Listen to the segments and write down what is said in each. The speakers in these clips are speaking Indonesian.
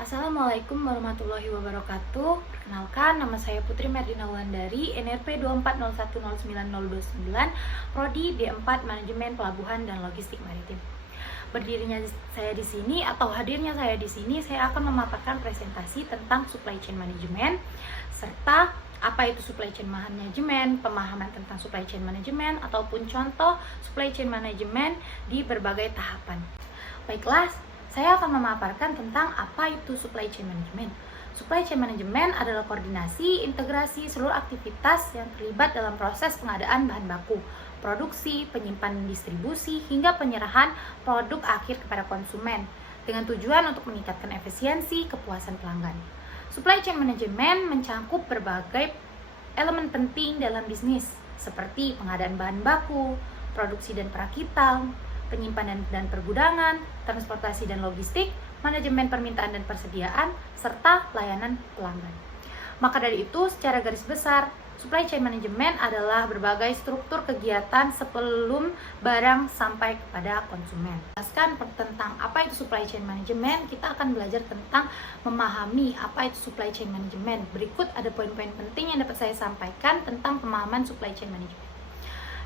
Assalamualaikum warahmatullahi wabarakatuh. Perkenalkan, nama saya Putri Merdina Wulandari, NRP 24010909, Prodi D4 Manajemen Pelabuhan dan Logistik Maritim. Berdirinya saya di sini atau hadirnya saya di sini, saya akan memaparkan presentasi tentang supply chain management serta apa itu supply chain management, pemahaman tentang supply chain management ataupun contoh supply chain management di berbagai tahapan. Baiklah, saya akan memaparkan tentang apa itu supply chain management. Supply chain management adalah koordinasi, integrasi seluruh aktivitas yang terlibat dalam proses pengadaan bahan baku, produksi, penyimpanan, distribusi, hingga penyerahan produk akhir kepada konsumen dengan tujuan untuk meningkatkan efisiensi kepuasan pelanggan. Supply chain management mencakup berbagai elemen penting dalam bisnis seperti pengadaan bahan baku, produksi dan perakitan, penyimpanan dan pergudangan, transportasi dan logistik, manajemen permintaan dan persediaan, serta layanan pelanggan. Maka dari itu, secara garis besar, supply chain management adalah berbagai struktur kegiatan sebelum barang sampai kepada konsumen. Jelaskan tentang apa itu supply chain management, kita akan belajar tentang memahami apa itu supply chain management. Berikut ada poin-poin penting yang dapat saya sampaikan tentang pemahaman supply chain management.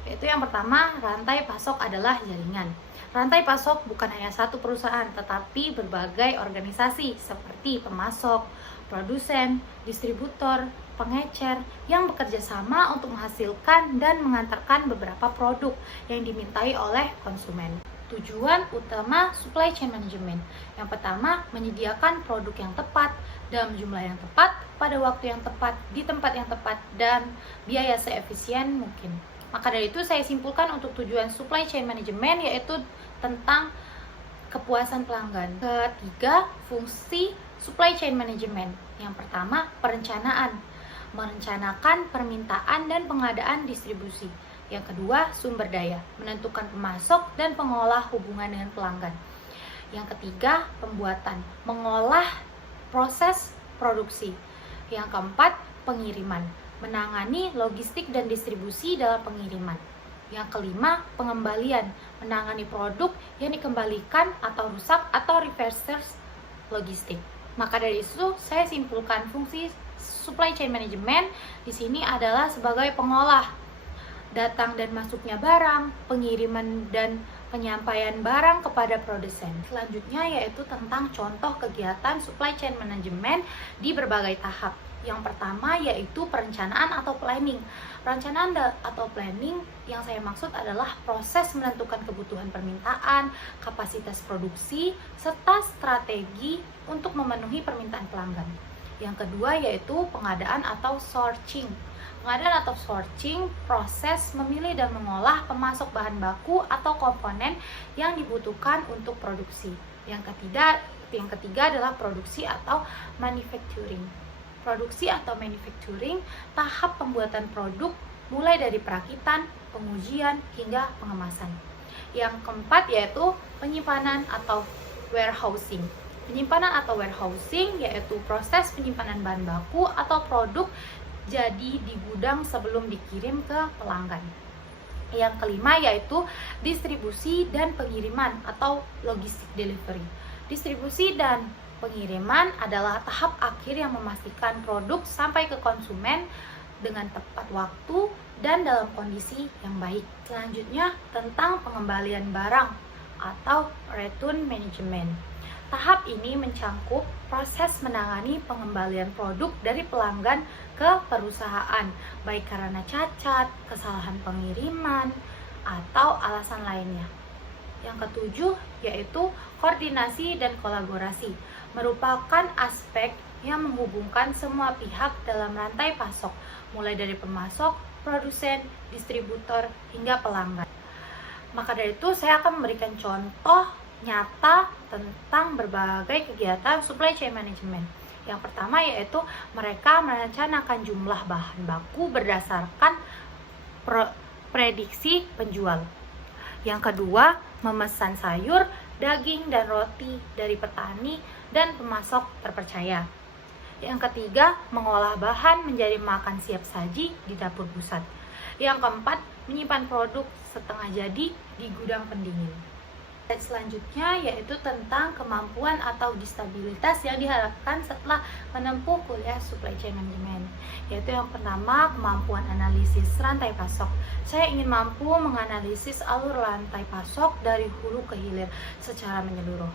Yaitu yang pertama, rantai pasok adalah jaringan. Rantai pasok bukan hanya satu perusahaan, tetapi berbagai organisasi seperti pemasok, produsen, distributor, pengecer yang bekerja sama untuk menghasilkan dan mengantarkan beberapa produk yang dimintai oleh konsumen. Tujuan utama supply chain management yang pertama, menyediakan produk yang tepat dalam jumlah yang tepat, pada waktu yang tepat, di tempat yang tepat, dan biaya seefisien mungkin. Maka dari itu saya simpulkan untuk tujuan supply chain management yaitu tentang kepuasan pelanggan. Ketiga, fungsi supply chain management. Yang pertama, perencanaan. Merencanakan permintaan dan pengadaan distribusi. Yang kedua, sumber daya. Menentukan pemasok dan pengolah hubungan dengan pelanggan. Yang ketiga, pembuatan. Mengolah proses produksi. Yang keempat, pengiriman. Menangani logistik dan distribusi dalam pengiriman. Yang kelima, pengembalian, menangani produk yang dikembalikan atau rusak atau reverse logistik. Maka dari itu, saya simpulkan fungsi supply chain management di sini adalah sebagai pengolah datang dan masuknya barang, pengiriman dan penyampaian barang kepada produsen. Selanjutnya yaitu tentang contoh kegiatan supply chain management di berbagai tahap. Yang pertama yaitu perencanaan atau planning. Perencanaan atau planning yang saya maksud adalah proses menentukan kebutuhan permintaan, kapasitas produksi, serta strategi untuk memenuhi permintaan pelanggan. Yang kedua yaitu pengadaan atau sourcing. Pengadaan atau sourcing, proses memilih dan mengolah pemasok bahan baku atau komponen yang dibutuhkan untuk produksi. Yang ketiga adalah produksi atau manufacturing. Produksi atau manufacturing, tahap pembuatan produk mulai dari perakitan, pengujian, hingga pengemasan. Yang keempat yaitu penyimpanan atau warehousing. Penyimpanan atau warehousing yaitu proses penyimpanan bahan baku atau produk jadi di gudang sebelum dikirim ke pelanggan. Yang kelima yaitu distribusi dan pengiriman atau logistic delivery. Distribusi dan pengiriman adalah tahap akhir yang memastikan produk sampai ke konsumen dengan tepat waktu dan dalam kondisi yang baik. Selanjutnya tentang pengembalian barang atau return management. Tahap ini mencakup proses menangani pengembalian produk dari pelanggan ke perusahaan, baik karena cacat, kesalahan pengiriman, atau alasan lainnya. Yang ketujuh yaitu koordinasi dan kolaborasi, merupakan aspek yang menghubungkan semua pihak dalam rantai pasok, mulai dari pemasok, produsen, distributor, hingga pelanggan. Maka dari itu saya akan memberikan contoh nyata tentang berbagai kegiatan supply chain management. Yang pertama yaitu mereka merencanakan jumlah bahan baku berdasarkan prediksi penjual. Yang kedua, memesan sayur, daging, dan roti dari petani dan pemasok terpercaya. Yang ketiga, mengolah bahan menjadi makan siap saji di dapur pusat. Yang keempat, menyimpan produk setengah jadi di gudang pendingin. Slide selanjutnya yaitu tentang kemampuan atau stabilitas yang diharapkan setelah menempuh kuliah supply chain management. Yaitu yang pertama, kemampuan analisis rantai pasok. Saya ingin mampu menganalisis alur rantai pasok dari hulu ke hilir secara menyeluruh.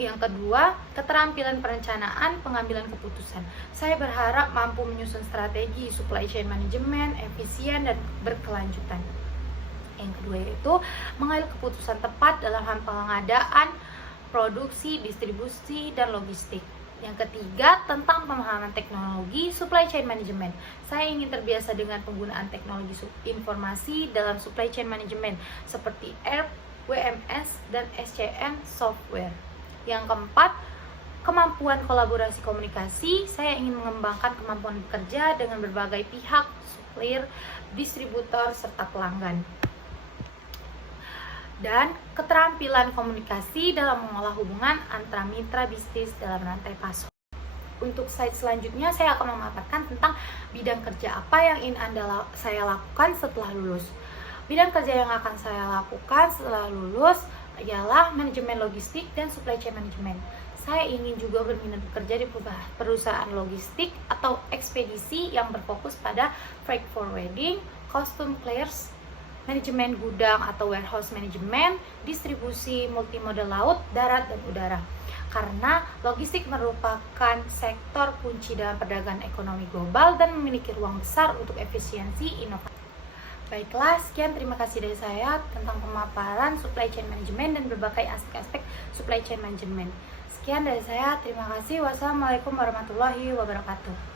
Yang kedua, keterampilan perencanaan pengambilan keputusan. Saya berharap mampu menyusun strategi supply chain management efisien dan berkelanjutan. Yang kedua yaitu mengambil keputusan tepat dalam hal pengadaan, produksi, distribusi, dan logistik. Yang ketiga, tentang pemahaman teknologi supply chain management. Saya ingin terbiasa dengan penggunaan teknologi informasi dalam supply chain management seperti ERP, WMS, dan SCM software. Yang keempat, kemampuan kolaborasi komunikasi. Saya ingin mengembangkan kemampuan bekerja dengan berbagai pihak, supplier, distributor, serta pelanggan. Dan keterampilan komunikasi dalam mengolah hubungan antara mitra bisnis dalam rantai pasok. Untuk slide selanjutnya saya akan memaparkan tentang bidang kerja apa yang ingin saya lakukan setelah lulus. Bidang kerja yang akan saya lakukan setelah lulus ialah manajemen logistik dan supply chain management. Saya ingin juga berminat bekerja di perusahaan logistik atau ekspedisi yang berfokus pada freight forwarding, custom clearance, manajemen gudang atau warehouse management, distribusi multimodal laut, darat, dan udara. Karena logistik merupakan sektor kunci dalam perdagangan ekonomi global dan memiliki ruang besar untuk efisiensi inovasi. Baiklah, sekian terima kasih dari saya tentang pemaparan supply chain management dan berbagai aspek-aspek supply chain management. Sekian dari saya, terima kasih. Wassalamualaikum warahmatullahi wabarakatuh.